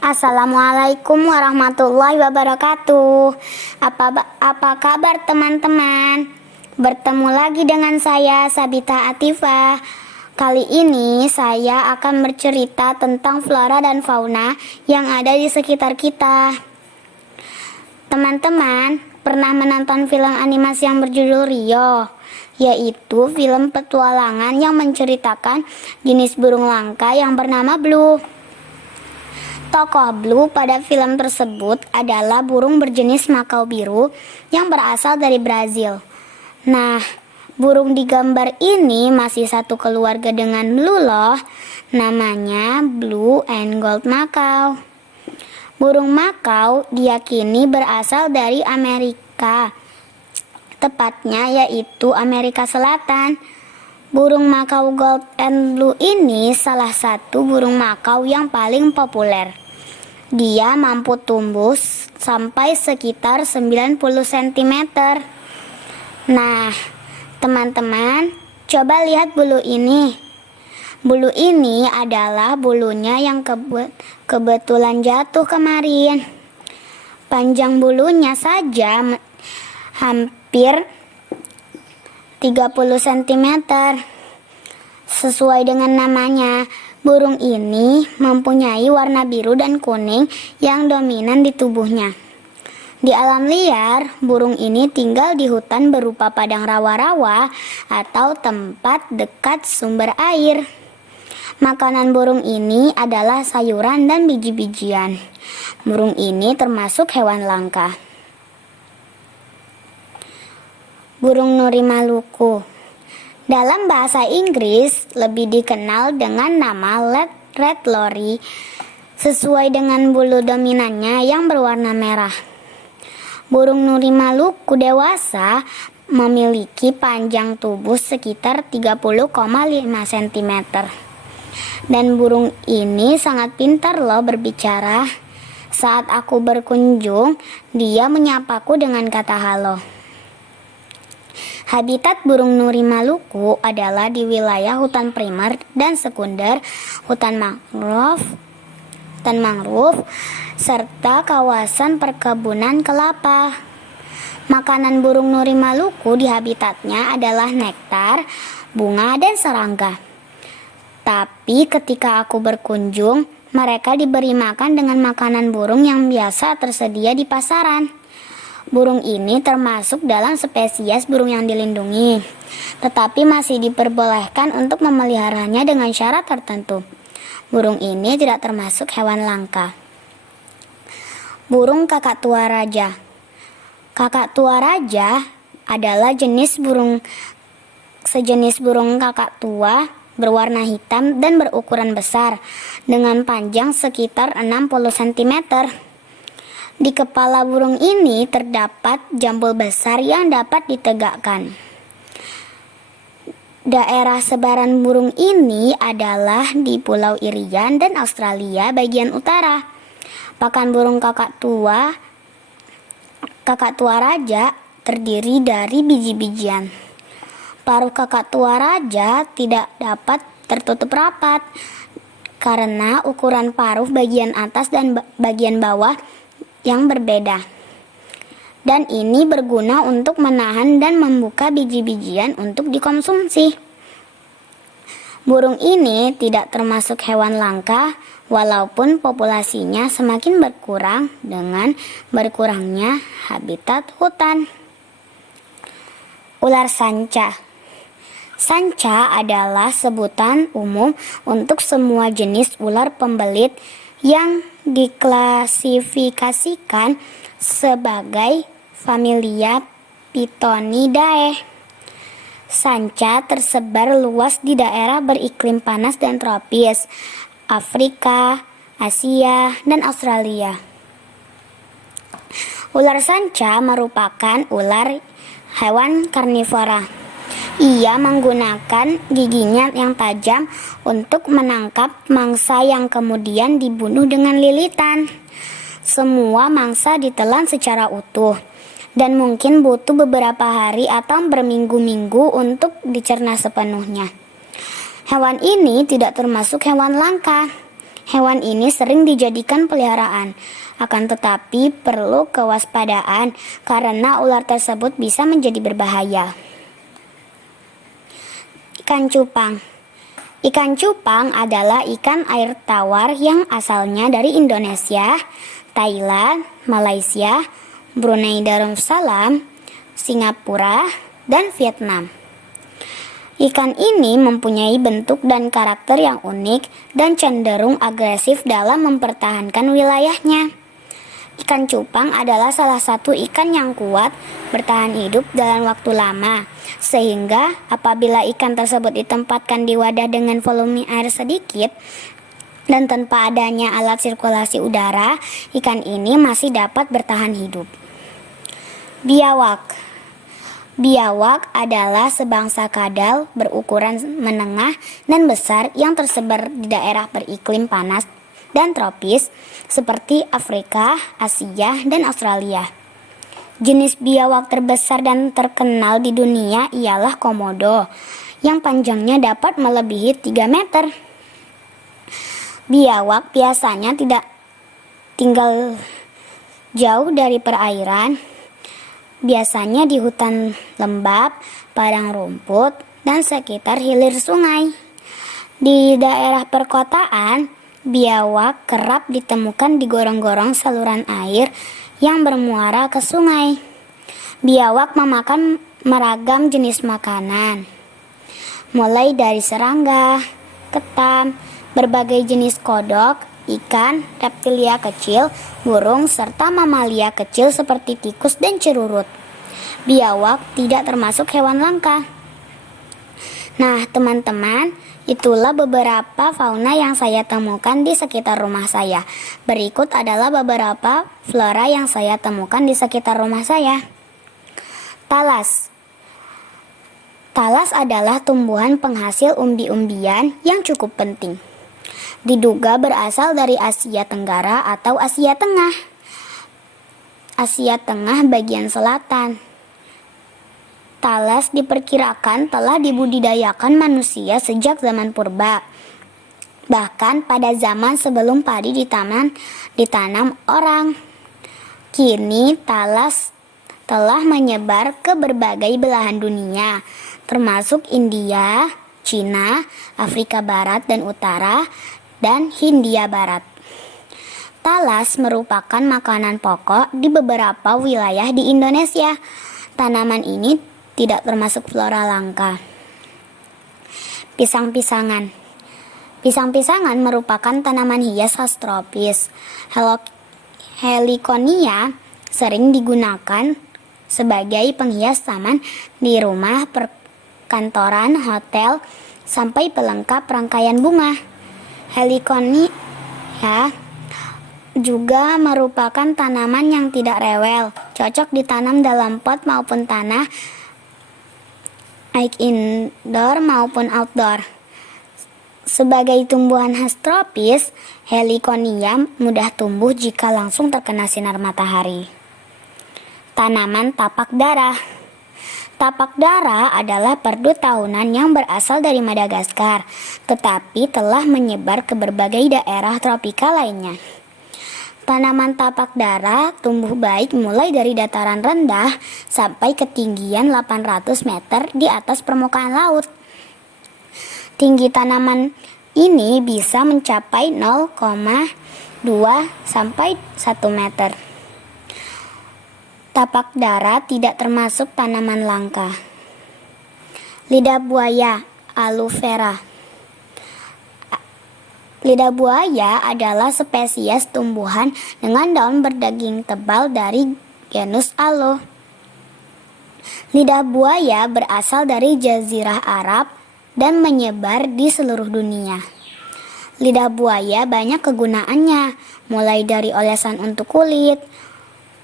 Assalamualaikum warahmatullahi wabarakatuh. Apa kabar teman-teman? Bertemu lagi dengan saya Sabita Atifah. Kali ini saya akan bercerita tentang flora dan fauna yang ada di sekitar kita. Teman-teman, pernah menonton film animasi yang berjudul Rio? Yaitu film petualangan yang menceritakan jenis burung langka yang bernama Blue. Tokoh Blue pada film tersebut adalah burung berjenis makau biru yang berasal dari Brazil. Nah, burung di gambar ini masih satu keluarga dengan Blue loh. Namanya Blue and Gold Macau. Burung makau diyakini berasal dari Amerika, tepatnya yaitu Amerika Selatan. Burung makau gold and blue ini salah satu burung makau yang paling populer. Dia mampu tumbuh sampai sekitar 90 cm. Nah, teman-teman, coba lihat bulu ini. Bulu ini adalah bulunya yang kebetulan jatuh kemarin. Panjang bulunya saja hampir 30 cm. Sesuai dengan namanya, burung ini mempunyai warna biru dan kuning yang dominan di tubuhnya. Di alam liar, burung ini tinggal di hutan berupa padang rawa-rawa atau tempat dekat sumber air. Makanan burung ini adalah sayuran dan biji-bijian. Burung ini termasuk hewan langka. Burung Nuri Maluku. Dalam bahasa Inggris lebih dikenal dengan nama Red Lory, sesuai dengan bulu dominannya yang berwarna merah. Burung Nuri Maluku dewasa memiliki panjang tubuh sekitar 30,5 cm. Dan burung ini sangat pintar loh berbicara. Saat aku berkunjung, dia menyapaku dengan kata halo. Habitat burung Nuri Maluku adalah di wilayah hutan primer dan sekunder, hutan mangrove, serta kawasan perkebunan kelapa. Makanan burung Nuri Maluku di habitatnya adalah nektar, bunga, dan serangga. Tapi ketika aku berkunjung, mereka diberi makan dengan makanan burung yang biasa tersedia di pasaran. Burung ini termasuk dalam spesies burung yang dilindungi, tetapi masih diperbolehkan untuk memeliharanya dengan syarat tertentu. Burung ini tidak termasuk hewan langka. Burung kakak tua raja. Kakak tua raja adalah sejenis burung kakak tua berwarna hitam dan berukuran besar, dengan panjang sekitar 60 cm. Di kepala burung ini terdapat jambul besar yang dapat ditegakkan. Daerah sebaran burung ini adalah di Pulau Irian dan Australia bagian utara. Pakan burung kakak tua raja terdiri dari biji-bijian. Paruh kakak tua raja tidak dapat tertutup rapat karena ukuran paruh bagian atas dan bagian bawah yang berbeda, dan ini berguna untuk menahan dan membuka biji-bijian untuk dikonsumsi. Burung ini tidak termasuk hewan langka, walaupun populasinya semakin berkurang dengan berkurangnya habitat hutan. Ular sanca. Sanca adalah sebutan umum untuk semua jenis ular pembelit yang diklasifikasikan sebagai familia Pythonidae. Sanca tersebar luas di daerah beriklim panas dan tropis, Afrika, Asia, dan Australia. Ular sanca merupakan hewan karnivora. Ia menggunakan giginya yang tajam untuk menangkap mangsa yang kemudian dibunuh dengan lilitan. Semua mangsa ditelan secara utuh dan mungkin butuh beberapa hari atau berminggu-minggu untuk dicerna sepenuhnya. Hewan ini tidak termasuk hewan langka. Hewan ini sering dijadikan peliharaan, akan tetapi perlu kewaspadaan karena ular tersebut bisa menjadi berbahaya. Ikan cupang. Ikan cupang adalah ikan air tawar yang asalnya dari Indonesia, Thailand, Malaysia, Brunei Darussalam, Singapura, dan Vietnam. Ikan ini mempunyai bentuk dan karakter yang unik dan cenderung agresif dalam mempertahankan wilayahnya. Ikan cupang adalah salah satu ikan yang kuat bertahan hidup dalam waktu lama, sehingga apabila ikan tersebut ditempatkan di wadah dengan volume air sedikit dan tanpa adanya alat sirkulasi udara, ikan ini masih dapat bertahan hidup. Biawak. Biawak adalah sebangsa kadal berukuran menengah dan besar yang tersebar di daerah beriklim panas dan tropis seperti Afrika, Asia, dan Australia. Jenis biawak terbesar dan terkenal di dunia ialah komodo, yang panjangnya dapat melebihi 3 meter. Biawak biasanya tidak tinggal jauh dari perairan, biasanya di hutan lembab, padang rumput, dan sekitar hilir sungai. Di daerah perkotaan, biawak kerap ditemukan di gorong-gorong saluran air yang bermuara ke sungai. Biawak memakan beragam jenis makanan, mulai dari serangga, ketam, berbagai jenis kodok, ikan, reptilia kecil, burung, serta mamalia kecil seperti tikus dan cerurut. Biawak tidak termasuk hewan langka. Nah, teman-teman, itulah beberapa fauna yang saya temukan di sekitar rumah saya. Berikut adalah beberapa flora yang saya temukan di sekitar rumah saya. Talas. Talas adalah tumbuhan penghasil umbi-umbian yang cukup penting. Diduga berasal dari Asia Tenggara atau Asia Tengah. Asia Tengah bagian selatan. Talas diperkirakan telah dibudidayakan manusia sejak zaman purba. Bahkan pada zaman sebelum padi ditanam orang. Kini talas telah menyebar ke berbagai belahan dunia, termasuk India, Cina, Afrika Barat dan Utara, dan Hindia Barat. Talas merupakan makanan pokok di beberapa wilayah di Indonesia. Tanaman ini tidak termasuk flora langka. Pisang-pisangan. Pisang-pisangan merupakan tanaman hias khas tropis. Heliconia sering digunakan sebagai penghias taman di rumah, perkantoran, hotel, sampai pelengkap rangkaian bunga. Heliconia juga merupakan tanaman yang tidak rewel, cocok ditanam dalam pot maupun tanah, baik indoor maupun outdoor. Sebagai tumbuhan khas tropis, Heliconia mudah tumbuh jika langsung terkena sinar matahari. Tanaman tapak dara. Tapak dara adalah perdu tahunan yang berasal dari Madagaskar, tetapi telah menyebar ke berbagai daerah tropika lainnya. Tanaman tapak dara tumbuh baik mulai dari dataran rendah sampai ketinggian 800 meter di atas permukaan laut. Tinggi tanaman ini bisa mencapai 0,2 sampai 1 meter. Tapak dara tidak termasuk tanaman langka. Lidah buaya, aloe vera. Lidah buaya adalah spesies tumbuhan dengan daun berdaging tebal dari genus Aloe. Lidah buaya berasal dari Jazirah Arab dan menyebar di seluruh dunia. Lidah buaya banyak kegunaannya, mulai dari olesan untuk kulit,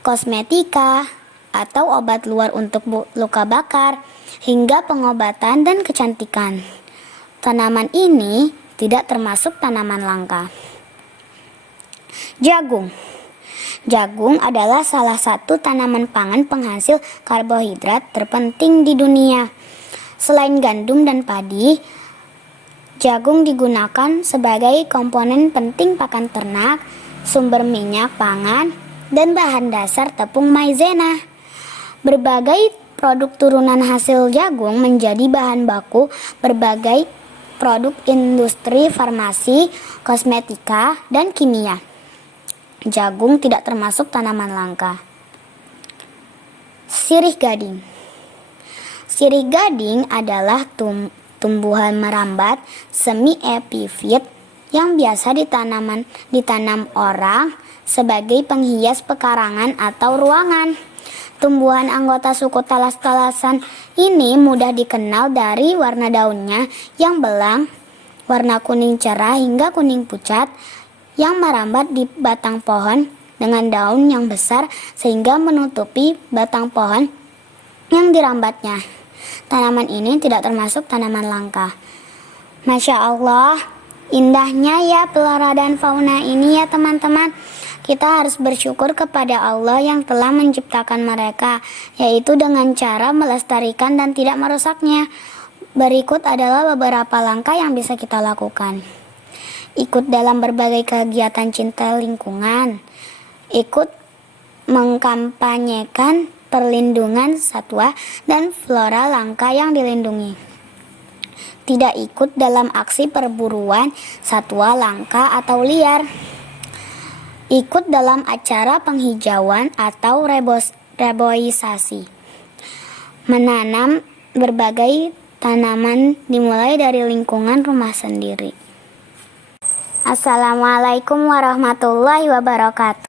kosmetika, atau obat luar untuk luka bakar, hingga pengobatan dan kecantikan. Tanaman ini tidak termasuk tanaman langka. Jagung. Jagung adalah salah satu tanaman pangan penghasil karbohidrat terpenting di dunia. Selain gandum dan padi, Jagung digunakan sebagai komponen penting pakan ternak, sumber minyak pangan, dan bahan dasar tepung maizena. Berbagai produk turunan hasil jagung menjadi bahan baku berbagai produk industri farmasi, kosmetika, dan kimia. Jagung tidak termasuk tanaman langka. Sirih gading. Sirih gading adalah tumbuhan merambat semi epifit yang biasa ditanam orang sebagai penghias pekarangan atau ruangan. Tumbuhan anggota suku talas-talasan ini mudah dikenal dari warna daunnya yang belang, warna kuning cerah hingga kuning pucat yang merambat di batang pohon dengan daun yang besar sehingga menutupi batang pohon yang dirambatnya. Tanaman ini tidak termasuk tanaman langka. Masya Allah, indahnya ya flora dan fauna ini ya teman-teman. Kita harus bersyukur kepada Allah yang telah menciptakan mereka, yaitu dengan cara melestarikan dan tidak merusaknya. Berikut adalah beberapa langkah yang bisa kita lakukan. Ikut dalam berbagai kegiatan cinta lingkungan. Ikut mengkampanyekan perlindungan satwa dan flora langka yang dilindungi. Tidak ikut dalam aksi perburuan satwa langka atau liar. Ikut dalam acara penghijauan atau reboisasi. Menanam berbagai tanaman dimulai dari lingkungan rumah sendiri. Assalamualaikum warahmatullahi wabarakatuh.